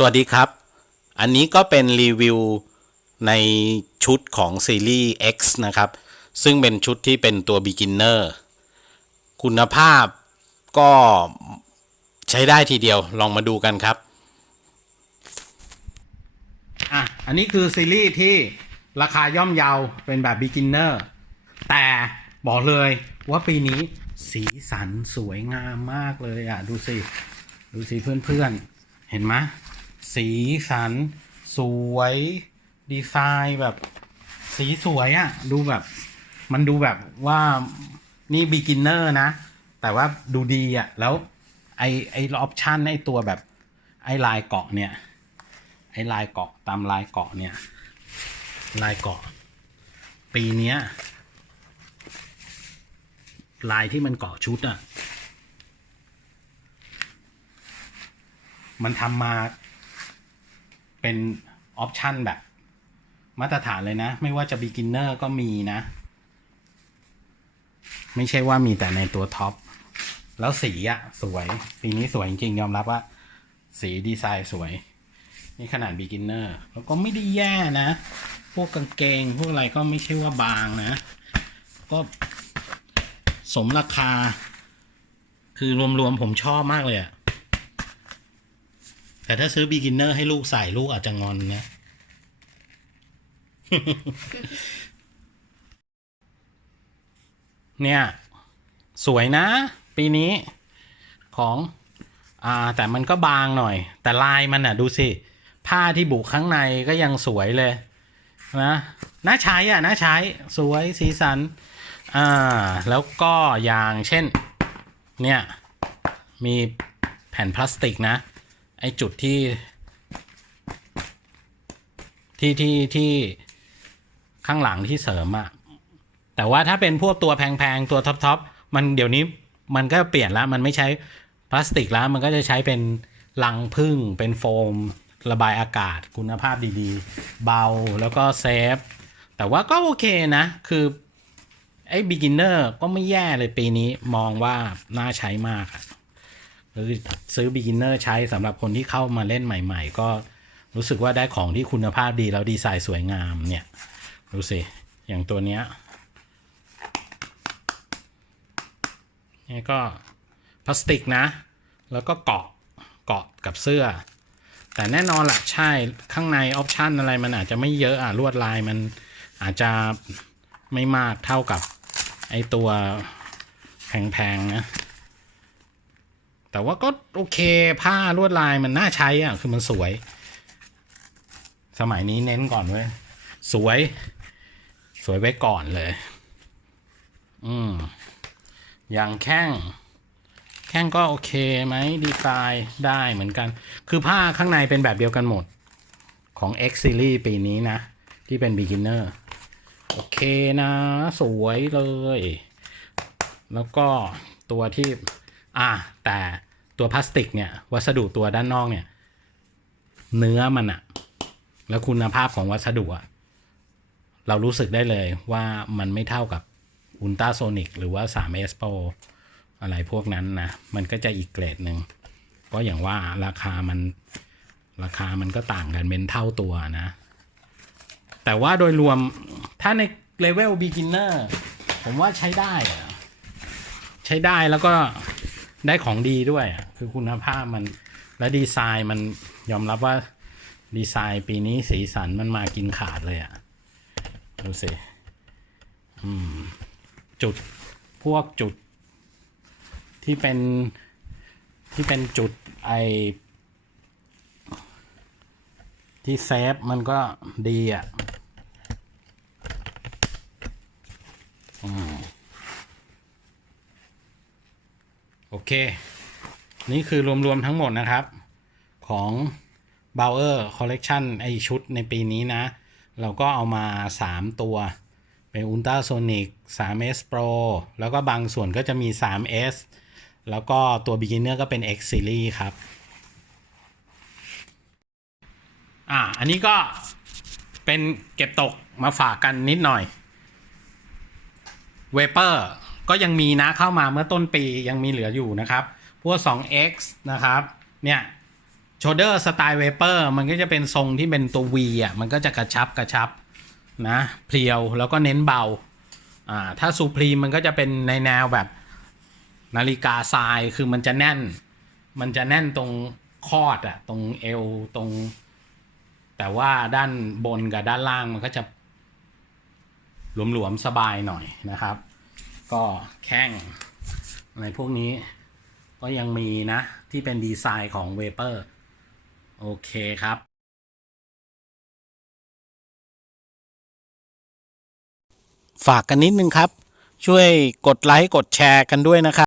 สวัสดีครับ อันนี้ก็เป็นรีวิวในชุดของซีรีส์ X นะครับ ซึ่งเป็นชุดที่เป็นตัว beginner คุณภาพก็ใช้ได้ทีเดียวลองมาดูกันครับ อะ อันนี้คือซีรีส์ที่ราคาย่อมเยาเป็นแบบ beginner แต่บอกเลยว่าปีนี้สีสันสวยงามมากเลยอะ ดูสิ ดูสิเพื่อนๆเห็นไหม สีสัน สวย ดีไซน์แบบ สีสวยอะ่ะ ดูแบบ มันดูแบบว่านี่ beginner นะ แต่ว่าดูดีอะ่ะ แล้วไอไอออปชันไอตัวแบบ ไอลายเกาะเนี่ย ไอลายเกาะตามลายเกาะเนี่ย ลายเกาะ ปีเนี้ยลายที่มันเกาะชุดอะ่ะ มันทำมา เป็นออปชันแบบ มาตรฐานเลยนะ ไม่ว่าจะ beginner ก็มีนะ ไม่ใช่ว่ามีแต่ในตัวท็อป แล้วสีอะสวย ปีนี้สวยจริงๆ ยอมรับว่า สีดีไซน์สวย นี่ขนาด beginner แล้วก็ไม่ได้แย่นะ พวกกางเกง พวกอะไรก็ไม่ใช่ว่าบางนะ ก็สมราคา คือรวมๆผมชอบมากเลยอะ แต่ถ้าซื้อ beginner ให้ลูกใส่ลูกอาจจะงอนนะเนี่ย สวยนะ ปีนี้ของ อ่า แต่มันก็บางหน่อย แต่ลายมันอะ ดูสิ ผ้าที่บุข้างในก็ยังสวยเลย นะน่าใช้อะน่าใช้ สวยสีสัน อ่า แล้วก็อย่างเช่น เนี่ย มีแผ่นพลาสติกนะ ไอจุดที่ ที่ที่ที่ข้างหลังที่เสริมอะแต่ว่าถ้าเป็นพวกตัวแพงๆ ตัวท็อปๆมันเดี๋ยวนี้มันก็เปลี่ยนแล้ว มันไม่ใช้พลาสติกแล้ว มันก็จะใช้เป็นลังพึ่งเป็นโฟม ระบายอากาศคุณภาพดีๆ เบาแล้วก็เซฟ แต่ว่าก็โอเคนะ คือ ไอ้ beginner ก็ไม่แย่เลยปีนี้มองว่าน่าใช้มากอะ คือซื้อ beginner ใช้สำหรับคนที่เข้ามาเล่นใหม่ ๆ ก็รู้สึกว่าได้ของที่คุณภาพดีแล้วดีไซน์สวยงามเนี่ย ดูสิ อย่างตัวเนี้ยนี่ก็พลาสติกนะ แล้วก็เกาะเกาะกับเสื้อ แต่แน่นอนละใช่ข้างในออปชันอะไรมันอาจจะไม่เยอะอะลวดลายมันอาจจะไม่มากเท่ากับไอตัวแพงๆนะ แต่ว่าก็โอเคผ้าลวดลายมันน่าใช้อะ คือมันสวย สมัยนี้เน้นก่อนเว้ย สวย สวยไว้ก่อนเลย อืมอย่างแข้ง แข้งก็โอเคไหมดีไซน์ได้เหมือนกัน คือผ้าข้างในเป็นแบบเดียวกันหมด ของ X Series ปีนี้นะ ที่เป็น beginner โอเคนะ สวยเลย แล้วก็ตัวที่ อ่าแต่ตัวพลาสติกเนี่ยวัสดุตัวด้านนอกเนี่ย เนื้อมันอะแล้วคุณภาพของวัสดุอะเรารู้สึกได้เลยว่ามันไม่เท่ากับอุลตราโซนิกหรือว่า 3S Pro อะไรพวกนั้นนะ มันก็จะอีกเกรดหนึ่งก็อย่างว่าราคามันราคามันก็ต่างกันเป็นเท่าตัวนะ แต่ว่าโดยรวมถ้าในเลเวล beginner ผมว่าใช้ได้ ใช้ได้แล้วก็ ได้ของดีด้วยอะคือคุณภาพมันและดีไซน์มันยอมรับว่าดีไซน์ปีนี้สีสันมันมากินขาดเลยอะดูสิจุดพวกจุด ที่เป็นที่เป็นจุดไอที่เซฟมันก็ดีอะ โอเค นี่คือรวม ๆ ทั้งหมดนะครับ ของ b o w e r Collection ไอชุดในปีนี้นะ เราก็เอามา 3 ตัว เป็น Ultrasonic 3S Pro แล้วก็บางส่วนก็จะมี 3S แล้วก็ตัว Beginner ก็เป็น X Series ครับ อ่า อันนี้ก็เป็นเก็บตกมาฝากกันนิดหน่อยเวเปอร์ ก็ยังมีนะเข้ามาเมื่อต้นปียังมีเหลืออยู่นะครับ พวก 2x นะครับเนี่ยโชเดอร์สไตล์เวเปอร์มันก็จะเป็นทรงที่เป็นตัว V อะมันก็จะกระชับกระชับนะเพียวแล้วก็เน้นเบาอ่าถ้าซูพรีมันก็จะเป็นในแนวแบบนาฬิกาทรายคือมันจะแน่น มันจะแน่นตรงคอดอะตรงเอวตรง แต่ว่าด้านบนกับด้านล่างมันก็จะหลวมๆสบายหน่อยนะครับ ก็แข้งอะไรพวกนี้ ก็ยังมีนะ ที่เป็นดีไซน์ของเวเปอร์ โอเคครับ ฝากกันนิดนึงครับ ช่วยกดไลค์ กดแชร์กันด้วยนะครับ